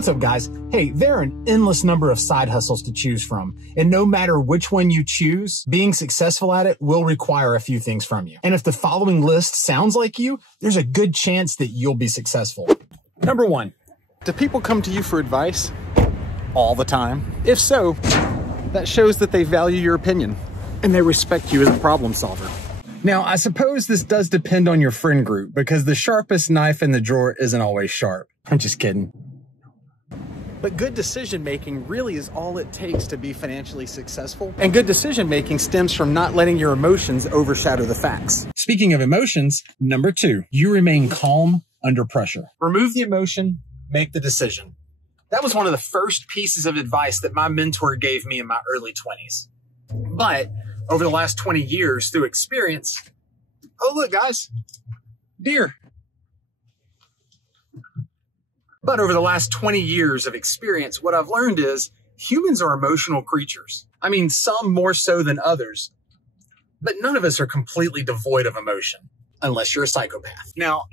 What's up, guys? Hey, there are an endless number of side hustles to choose from, and no matter which one you choose, being successful at it will require a few things from you. And if the following list sounds like you, there's a good chance that you'll be successful. Number 1, do people come to you for advice all the time? If so, that shows that they value your opinion and they respect you as a problem solver. Now, I suppose this does depend on your friend group because the sharpest knife in the drawer isn't always sharp. I'm just kidding. But good decision making really is all it takes to be financially successful. And good decision making stems from not letting your emotions overshadow the facts. Speaking of emotions, number 2, you remain calm under pressure. Remove the emotion, make the decision. That was one of the first pieces of advice that my mentor gave me in my early 20s. But over the last 20 years through experience, oh look guys, deer. But over the last 20 years of experience, what I've learned is humans are emotional creatures. I mean, some more so than others, but none of us are completely devoid of emotion, unless you're a psychopath. Now,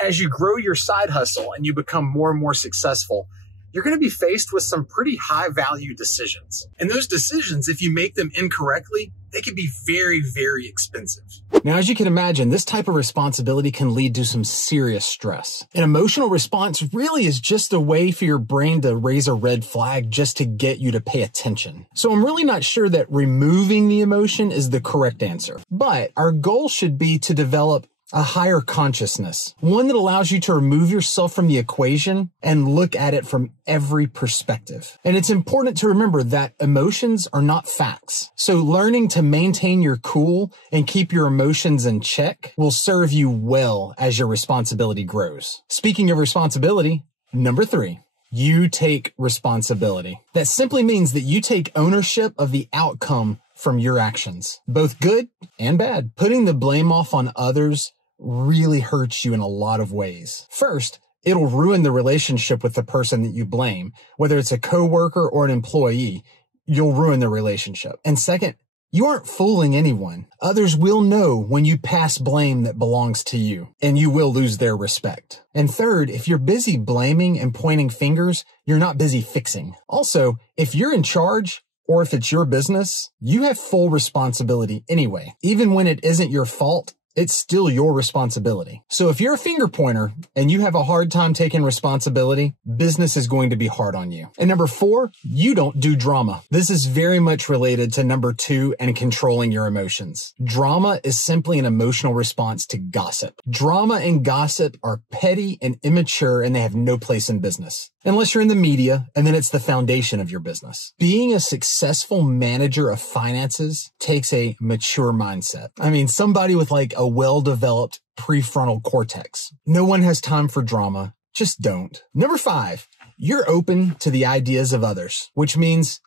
as you grow your side hustle and you become more and more successful, you're going to be faced with some pretty high value decisions. And those decisions, if you make them incorrectly, they can be very, very expensive. Now, as you can imagine, this type of responsibility can lead to some serious stress. An emotional response really is just a way for your brain to raise a red flag just to get you to pay attention. So I'm really not sure that removing the emotion is the correct answer. But our goal should be to develop a higher consciousness, one that allows you to remove yourself from the equation and look at it from every perspective. And it's important to remember that emotions are not facts. So learning to maintain your cool and keep your emotions in check will serve you well as your responsibility grows. Speaking of responsibility, number 3. You take responsibility. That simply means that you take ownership of the outcome from your actions, both good and bad. Putting the blame off on others really hurts you in a lot of ways. First, it'll ruin the relationship with the person that you blame. Whether it's a coworker or an employee, you'll ruin the relationship. And second, you aren't fooling anyone. Others will know when you pass blame that belongs to you, and you will lose their respect. And third, if you're busy blaming and pointing fingers, you're not busy fixing. Also, if you're in charge, or if it's your business, you have full responsibility anyway. Even when it isn't your fault, it's still your responsibility. So if you're a finger pointer and you have a hard time taking responsibility, business is going to be hard on you. And number 4, you don't do drama. This is very much related to number 2 and controlling your emotions. Drama is simply an emotional response to gossip. Drama and gossip are petty and immature, and they have no place in business. Unless you're in the media, and then it's the foundation of your business. Being a successful manager of finances takes a mature mindset. I mean, somebody with like a well-developed prefrontal cortex. No one has time for drama. Just don't. Number 5, you're open to the ideas of others, which means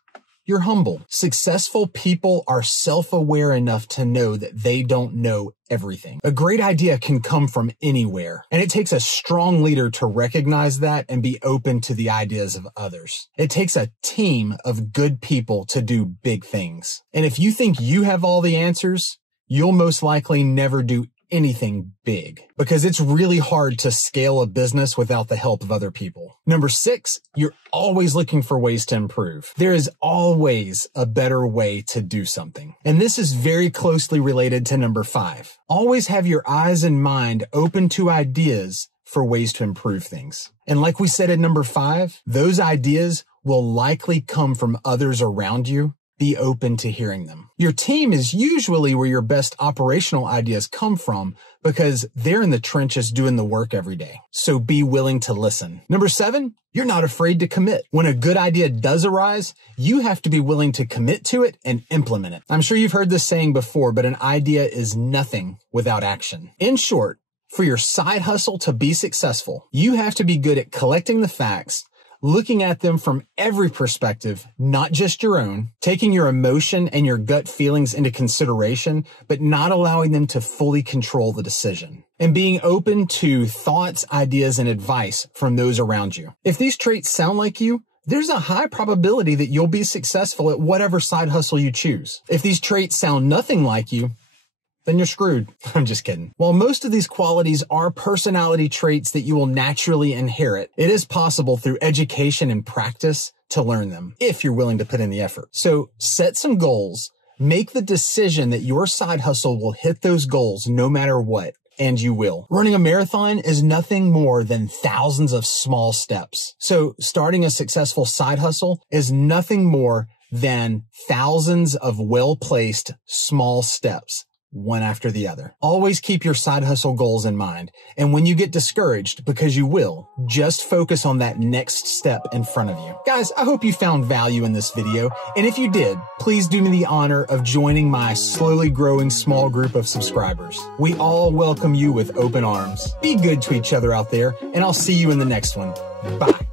you're humble. Successful people are self-aware enough to know that they don't know everything. A great idea can come from anywhere, and it takes a strong leader to recognize that and be open to the ideas of others. It takes a team of good people to do big things. And if you think you have all the answers, you'll most likely never do anything big because it's really hard to scale a business without the help of other people. Number 6, you're always looking for ways to improve. There is always a better way to do something. And this is very closely related to number 5. Always have your eyes and mind open to ideas for ways to improve things. And like we said in number 5, those ideas will likely come from others around you. Be open to hearing them. Your team is usually where your best operational ideas come from because they're in the trenches doing the work every day. So be willing to listen. Number 7, you're not afraid to commit. When a good idea does arise, you have to be willing to commit to it and implement it. I'm sure you've heard this saying before, but an idea is nothing without action. In short, for your side hustle to be successful, you have to be good at collecting the facts, looking at them from every perspective, not just your own, taking your emotion and your gut feelings into consideration, but not allowing them to fully control the decision, and being open to thoughts, ideas, and advice from those around you. If these traits sound like you, there's a high probability that you'll be successful at whatever side hustle you choose. If these traits sound nothing like you, then you're screwed. I'm just kidding. While most of these qualities are personality traits that you will naturally inherit, it is possible through education and practice to learn them, if you're willing to put in the effort. So set some goals, make the decision that your side hustle will hit those goals no matter what. And you will. Running a marathon is nothing more than thousands of small steps. So starting a successful side hustle is nothing more than thousands of well-placed small steps, one after the other. Always keep your side hustle goals in mind. And when you get discouraged, because you will, just focus on that next step in front of you. Guys, I hope you found value in this video. And if you did, please do me the honor of joining my slowly growing small group of subscribers. We all welcome you with open arms. Be good to each other out there, and I'll see you in the next one. Bye.